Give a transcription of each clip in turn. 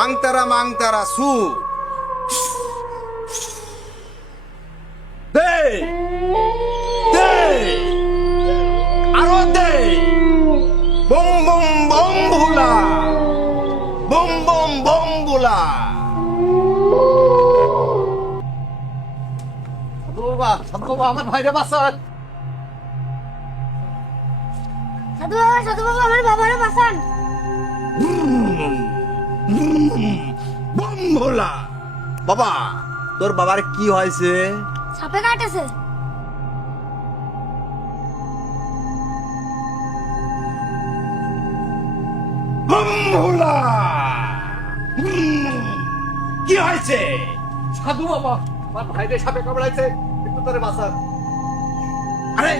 আংতারা মাংতারা সু দে দে আরো দে bomb bomb bomb ভুলা বম বম বম ভুলা সাধু বাবা আমার ভাইরে বাঁচান। সাধু বাবা আমার বাবারে বাঁচান। বম ভোলা বাবা তোর বাবার কি হয়েছে? সাপে কাটেছে। বম ভোলা কি হয়েছে? সাধু বাবা আমার ভাইরে সাপে কামড়াইছে, একটু তারে বাঁচান। আরে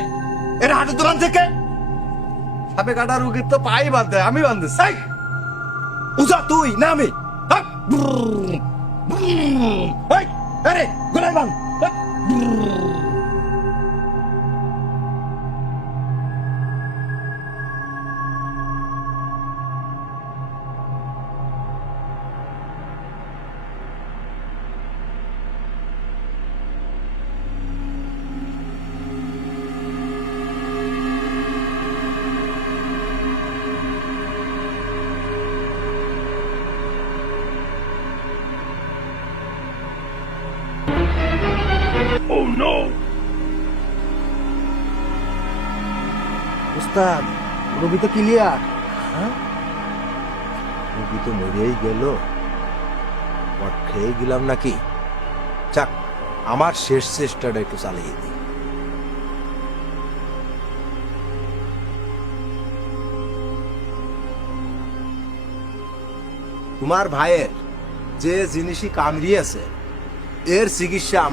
এরা হাঁটু দোকান থেকে সাপে কাটা রুগীর তো পাই বাঁধে, আমি বাঁধে সাই উজা তুই না আমি হাট! এই, আরে গোলাই বান উস্তাদ রবি তো ক্লিয়ার। রবি তো মরেই গেল, মদ খেয়ে গেলাম নাকি? যাক, আমার শেষ চেষ্টাটা একটু চালিয়ে দিই। তোমার ভাইয়ের যে জিনিসই কামড়িয়েছে এর চিকিৎসা আমার